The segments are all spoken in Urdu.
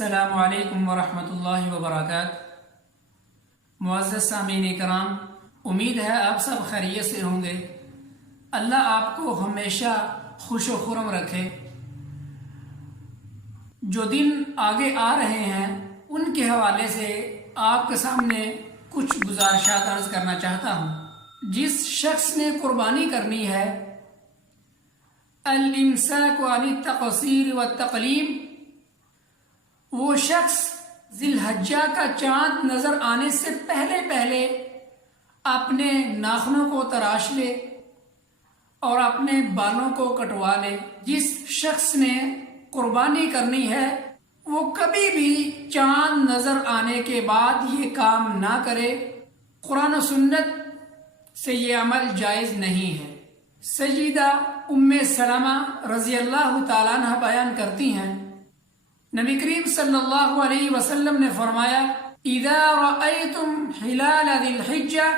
السلام علیکم ورحمۃ اللہ وبرکاتہ۔ معزز سامعین کرام، امید ہے آپ سب خیریت سے ہوں گے۔ اللہ آپ کو ہمیشہ خوش و خرم رکھے۔ جو دن آگے آ رہے ہیں ان کے حوالے سے آپ کے سامنے کچھ گزارشات عرض کرنا چاہتا ہوں۔ جس شخص نے قربانی کرنی ہے، الامساک عن التقصیر والتقلیم، وہ شخص ذی الحجہ کا چاند نظر آنے سے پہلے اپنے ناخنوں کو تراش لے اور اپنے بالوں کو کٹوا لے۔ جس شخص نے قربانی کرنی ہے وہ کبھی بھی چاند نظر آنے کے بعد یہ کام نہ کرے۔ قرآن و سنت سے یہ عمل جائز نہیں ہے۔ سیدہ ام سلمہ رضی اللہ تعالیٰ عنہ بیان کرتی ہیں، نبی کریم صلی اللہ علیہ وسلم نے فرمایا، اذا رأیتم ہلال ذی الحجہ،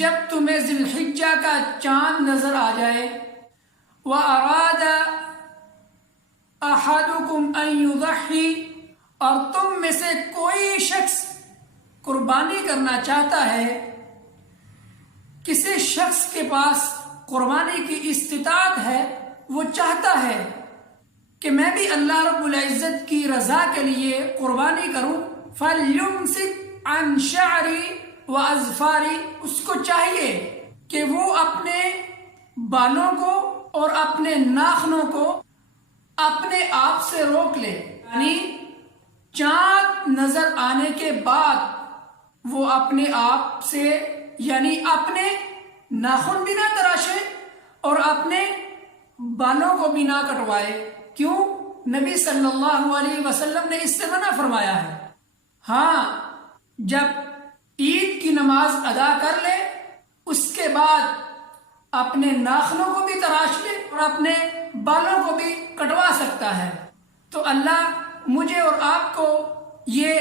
جب تمہیں ذی الحجہ کا چاند نظر آ جائے، واراد احدکم ان یضحی، اور تم میں سے کوئی شخص قربانی کرنا چاہتا ہے، کسی شخص کے پاس قربانی کی استطاعت ہے، وہ چاہتا ہے کہ میں بھی اللہ رب العزت کی رضا کے لیے قربانی کروں، فَلْيُمْسِكْ عَنْ شَعْرِي وَأَظْفَارِي، اس کو چاہیے کہ وہ اپنے بالوں کو اور اپنے ناخنوں کو اپنے آپ سے روک لے، یعنی چاند نظر آنے کے بعد وہ اپنے آپ سے، یعنی اپنے ناخن بھی نہ تراشے اور اپنے بالوں کو بھی نہ کٹوائے۔ کیوں؟ نبی صلی اللہ علیہ وسلم نے اس سے منع فرمایا ہے۔ ہاں، جب عید کی نماز ادا کر لے اس کے بعد اپنے ناخنوں کو بھی تراش لے اور اپنے بالوں کو بھی کٹوا سکتا ہے۔ تو اللہ مجھے اور آپ کو یہ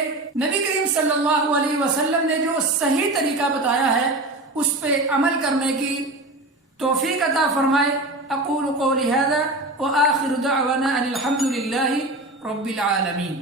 نبی کریم صلی اللہ علیہ وسلم نے جو صحیح طریقہ بتایا ہے اس پہ عمل کرنے کی توفیق عطا فرمائے۔ اقول قولی ھذا وآخر دعوانا ان الحمد للہ رب العالمین۔